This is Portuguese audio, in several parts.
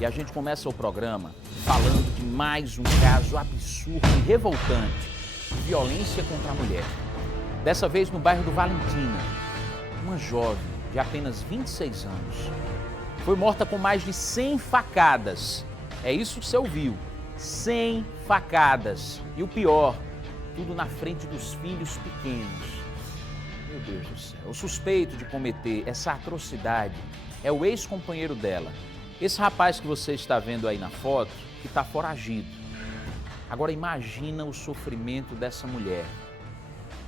E a gente começa o programa falando de mais um caso absurdo e revoltante de violência contra a mulher. Dessa vez no bairro do Valentina, uma jovem de apenas 26 anos foi morta com mais de 100 facadas. É isso que você ouviu, 100 facadas. E o pior, tudo na frente dos filhos pequenos. Meu Deus do céu, o suspeito de cometer essa atrocidade é o ex-companheiro dela. Esse rapaz que você está vendo aí na foto, que está foragido. Agora imagina o sofrimento dessa mulher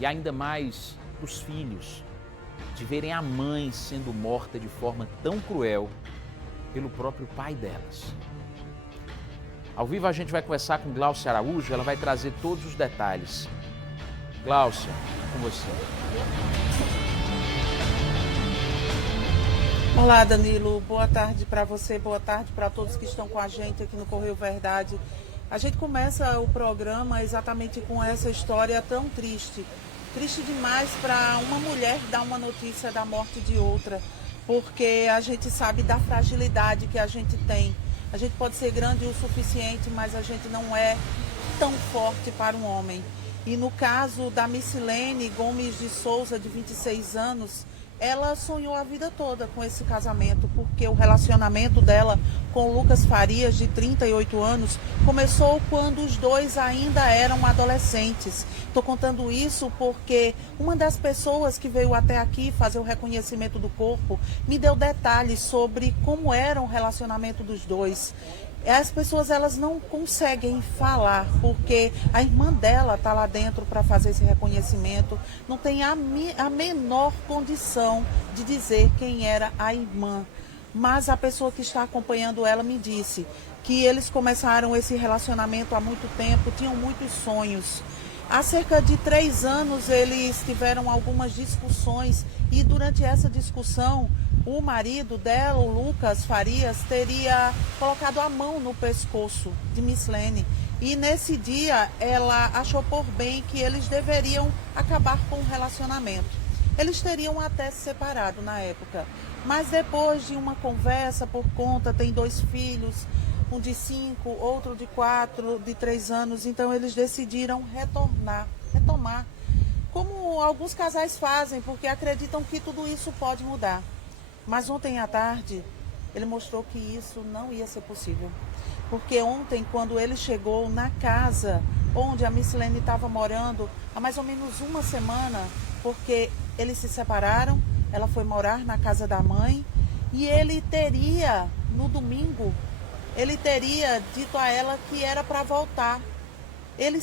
e ainda mais dos filhos, de verem a mãe sendo morta de forma tão cruel pelo próprio pai delas. Ao vivo a gente vai conversar com Gláucia Araújo, ela vai trazer todos os detalhes. Gláucia, com você. Olá, Danilo. Boa tarde para você, boa tarde para todos que estão com a gente aqui no Correio Verdade. A gente começa o programa exatamente com essa história tão triste. Triste demais para uma mulher dar uma notícia da morte de outra, porque a gente sabe da fragilidade que a gente tem. A gente pode ser grande o suficiente, mas a gente não é tão forte para um homem. E no caso da Missilene Gomes de Souza, de 26 anos, ela sonhou a vida toda com esse casamento, porque o relacionamento dela com o Lucas Farias, de 38 anos, começou quando os dois ainda eram adolescentes. Estou contando isso porque uma das pessoas que veio até aqui fazer o reconhecimento do corpo me deu detalhes sobre como era o relacionamento dos dois. As pessoas elas não conseguem falar, porque a irmã dela está lá dentro para fazer esse reconhecimento, não tem a menor condição de dizer quem era a irmã. Mas a pessoa que está acompanhando ela me disse que eles começaram esse relacionamento há muito tempo, tinham muitos sonhos. Há cerca de 3 anos eles tiveram algumas discussões e durante essa discussão o marido dela, o Lucas Farias, teria colocado a mão no pescoço de Missilene. E nesse dia ela achou por bem que eles deveriam acabar com o relacionamento. Eles teriam até se separado na época. Mas depois de uma conversa por conta, tem 2 filhos, um de 5, outro de 4, de 3 anos. Então eles decidiram retomar. Como alguns casais fazem, porque acreditam que tudo isso pode mudar. Mas ontem à tarde, ele mostrou que isso não ia ser possível. Porque ontem, quando ele chegou na casa onde a Missilene estava morando, há mais ou menos uma semana, porque eles se separaram, ela foi morar na casa da mãe, e ele teria, no domingo, ele teria dito a ela que era para voltar. Ele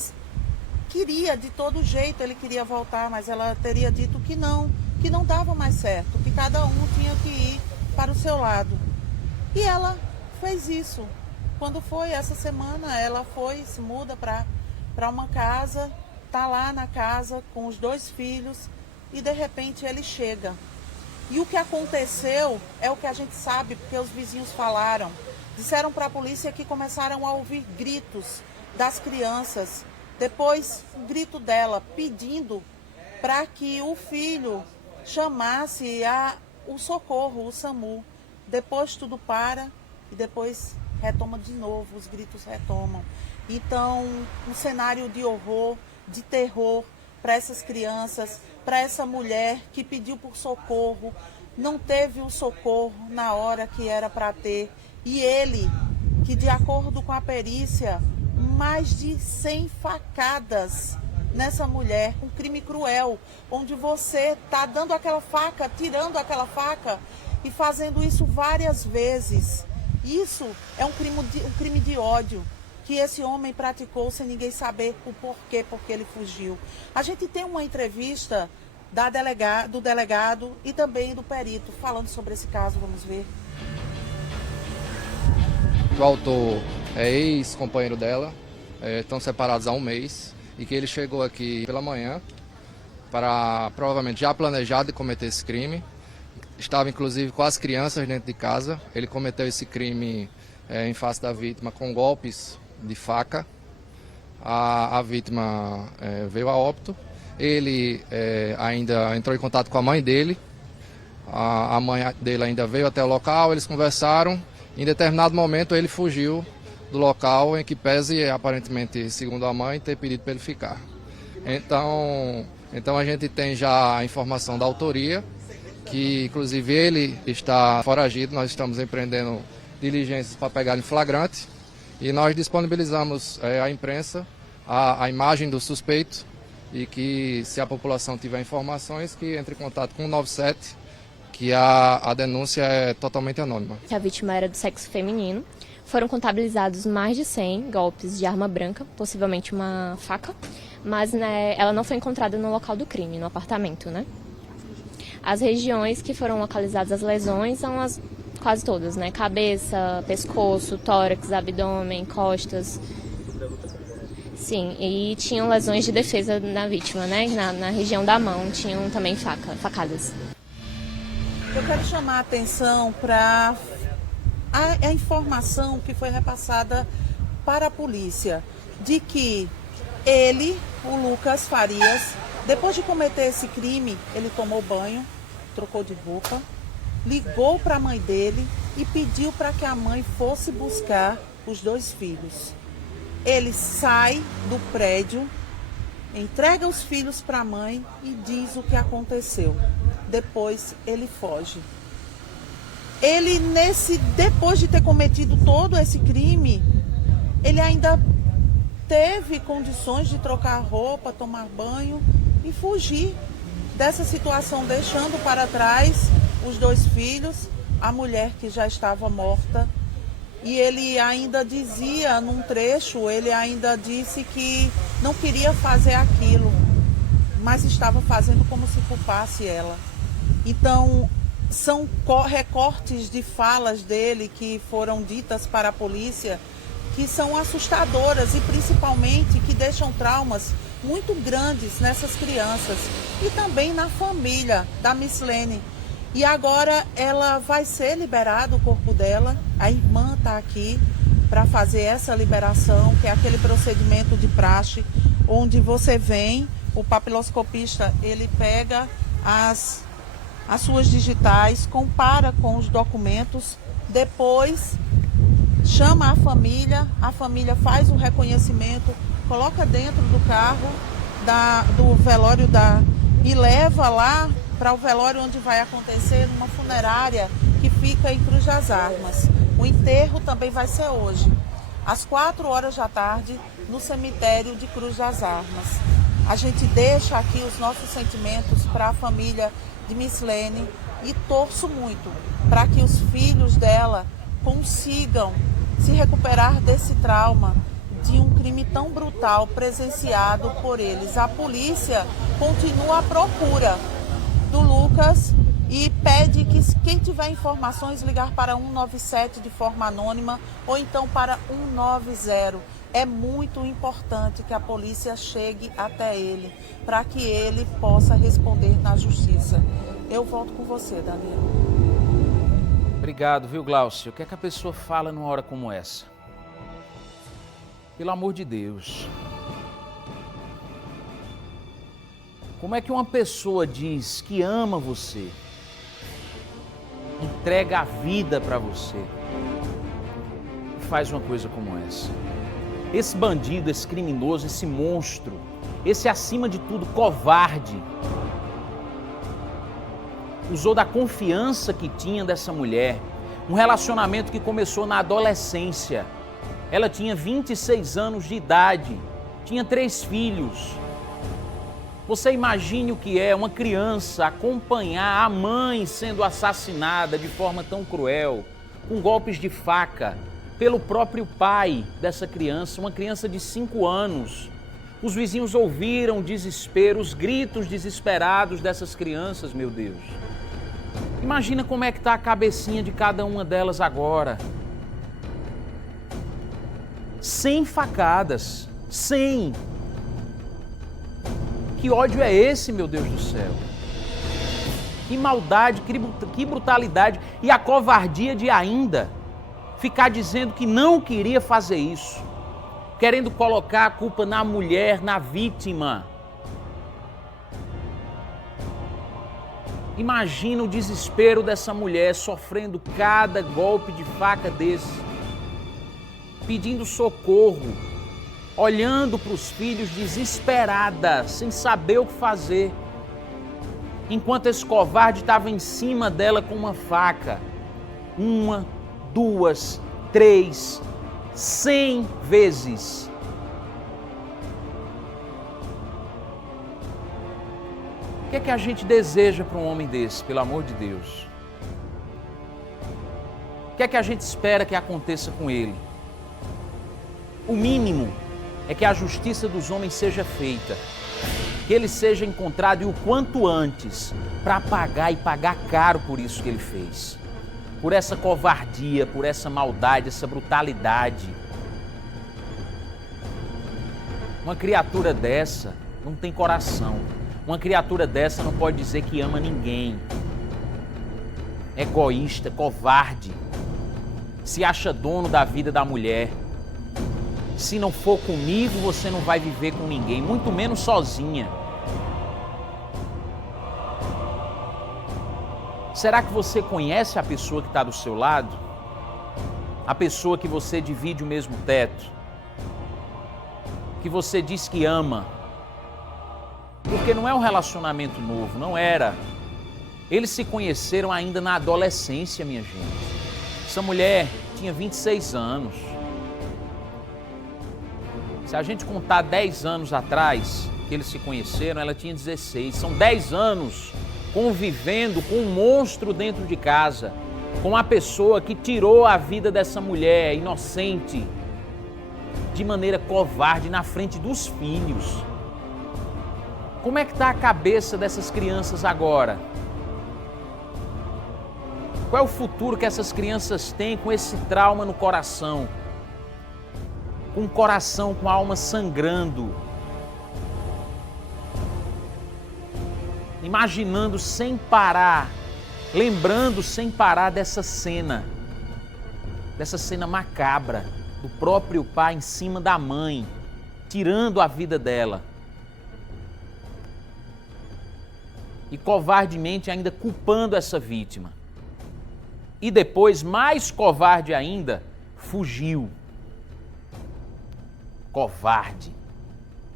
queria, de todo jeito, ele queria voltar, mas ela teria dito que não dava mais certo, que cada um tinha que ir para o seu lado. E ela fez isso. Quando foi essa semana, ela se muda para uma casa, está lá na casa com os 2 filhos e de repente ele chega. E o que aconteceu é o que a gente sabe, porque os vizinhos falaram. Disseram para a polícia que começaram a ouvir gritos das crianças. Depois, o grito dela pedindo para que o filho chamasse o socorro, o SAMU. Depois tudo para e depois retoma de novo, os gritos retomam. Então, um cenário de horror, de terror para essas crianças, para essa mulher que pediu por socorro, não teve o socorro na hora que era para ter. E ele, que de acordo com a perícia, mais de 100 facadas nessa mulher, um crime cruel, onde você está dando aquela faca, tirando aquela faca e fazendo isso várias vezes. Isso é um crime de ódio que esse homem praticou sem ninguém saber o porquê, porque ele fugiu. A gente tem uma entrevista do delegado e também do perito falando sobre esse caso, vamos ver. O autor é ex-companheiro dela, estão separados há 1 mês. E que ele chegou aqui pela manhã para provavelmente já planejado de cometer esse crime. Estava inclusive com as crianças dentro de casa. Ele cometeu esse crime em face da vítima com golpes de faca. A vítima veio a óbito. Ele ainda entrou em contato com a mãe dele. A mãe dele ainda veio até o local, eles conversaram Em determinado momento ele fugiu do local em que pese, aparentemente, segundo a mãe, ter pedido para ele ficar. Então a gente tem já a informação da autoria, que inclusive ele está foragido, nós estamos empreendendo diligências para pegar em flagrante e nós disponibilizamos à imprensa a imagem do suspeito e que, se a população tiver informações, que entre em contato com o 97, que a denúncia é totalmente anônima. A vítima era do sexo feminino. Foram contabilizados mais de 100 golpes de arma branca, possivelmente uma faca, mas né, ela não foi encontrada no local do crime, no apartamento, né? As regiões que foram localizadas as lesões são quase todas, né? Cabeça, pescoço, tórax, abdômen, costas. Sim, e tinham lesões de defesa na vítima, né? Na região da mão tinham também facadas. Eu quero chamar a atenção para a informação que foi repassada para a polícia de que ele, o Lucas Farias, depois de cometer esse crime, ele tomou banho, trocou de roupa, ligou para a mãe dele e pediu para que a mãe fosse buscar os 2 filhos. Ele sai do prédio, entrega os filhos para a mãe e diz o que aconteceu. Depois ele foge. Ele, depois de ter cometido todo esse crime, ele ainda teve condições de trocar roupa, tomar banho e fugir dessa situação, deixando para trás os 2 filhos, a mulher que já estava morta. E ele ainda dizia, num trecho, ele ainda disse que não queria fazer aquilo, mas estava fazendo como se culpasse ela. Então, são recortes de falas dele que foram ditas para a polícia que são assustadoras e principalmente que deixam traumas muito grandes nessas crianças e também na família da Mislene. E agora ela vai ser liberada, o corpo dela, a irmã está aqui para fazer essa liberação, que é aquele procedimento de praxe, onde você vem, o papiloscopista, ele pega as suas digitais, compara com os documentos, depois chama a família faz um reconhecimento, coloca dentro do carro do velório e leva lá para o velório onde vai acontecer, numa funerária que fica em Cruz das Armas. O enterro também vai ser hoje, às 4h da tarde, no cemitério de Cruz das Armas. A gente deixa aqui os nossos sentimentos para a família de Mislene e torço muito para que os filhos dela consigam se recuperar desse trauma de um crime tão brutal presenciado por eles. A polícia continua à procura do Lucas e pede que quem tiver informações ligar para 197 de forma anônima ou então para 190. É muito importante que a polícia chegue até ele para que ele possa responder na justiça. Eu volto com você, Daniel. Obrigado, viu, Glaucio? O que é que a pessoa fala numa hora como essa? Pelo amor de Deus. Como é que uma pessoa diz que ama você, entrega a vida para você e faz uma coisa como essa? Esse bandido, esse criminoso, esse monstro, esse acima de tudo covarde, usou da confiança que tinha dessa mulher, um relacionamento que começou na adolescência. Ela tinha 26 anos de idade, tinha 3 filhos. Você imagine o que é uma criança acompanhar a mãe sendo assassinada de forma tão cruel, com golpes de faca, pelo próprio pai dessa criança, uma criança de 5 anos. Os vizinhos ouviram o desespero, os gritos desesperados dessas crianças, meu Deus. Imagina como é que está a cabecinha de cada uma delas agora. 100 facadas, 100. Que ódio é esse, meu Deus do céu? Que maldade, que brutalidade e a covardia de ainda ficar dizendo que não queria fazer isso, querendo colocar a culpa na mulher, na vítima. Imagina o desespero dessa mulher sofrendo cada golpe de faca desse, pedindo socorro, olhando para os filhos desesperada, sem saber o que fazer, enquanto esse covarde estava em cima dela com uma faca. 1, 2, 3, 100 vezes. O que é que a gente deseja para um homem desse, pelo amor de Deus? O que é que a gente espera que aconteça com ele? O mínimo é que a justiça dos homens seja feita, que ele seja encontrado e o quanto antes, para pagar e pagar caro por isso que ele fez. Por essa covardia, por essa maldade, essa brutalidade. Uma criatura dessa não tem coração. Uma criatura dessa não pode dizer que ama ninguém. Egoísta, covarde. Se acha dono da vida da mulher. Se não for comigo, você não vai viver com ninguém, muito menos sozinha. Será que você conhece a pessoa que está do seu lado? A pessoa que você divide o mesmo teto? Que você diz que ama? Porque não é um relacionamento novo, não era. Eles se conheceram ainda na adolescência, minha gente. Essa mulher tinha 26 anos. Se a gente contar 10 anos atrás que eles se conheceram, ela tinha 16. São 10 anos convivendo com um monstro dentro de casa, com a pessoa que tirou a vida dessa mulher inocente, de maneira covarde, na frente dos filhos. Como é que está a cabeça dessas crianças agora? Qual é o futuro que essas crianças têm com esse trauma no coração? Com o coração, com a alma sangrando. Imaginando sem parar, lembrando sem parar dessa cena macabra, do próprio pai em cima da mãe, tirando a vida dela. E covardemente ainda culpando essa vítima. E depois, mais covarde ainda, fugiu. Covarde,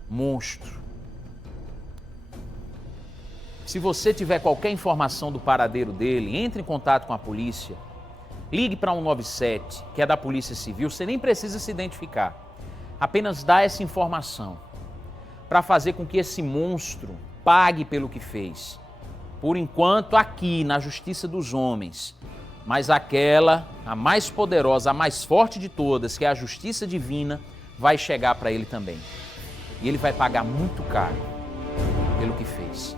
monstro. Se você tiver qualquer informação do paradeiro dele, entre em contato com a polícia, ligue para 197, que é da Polícia Civil, você nem precisa se identificar. Apenas dá essa informação para fazer com que esse monstro pague pelo que fez. Por enquanto, aqui na Justiça dos Homens, mas aquela, a mais poderosa, a mais forte de todas, que é a Justiça Divina, vai chegar para ele também. E ele vai pagar muito caro pelo que fez.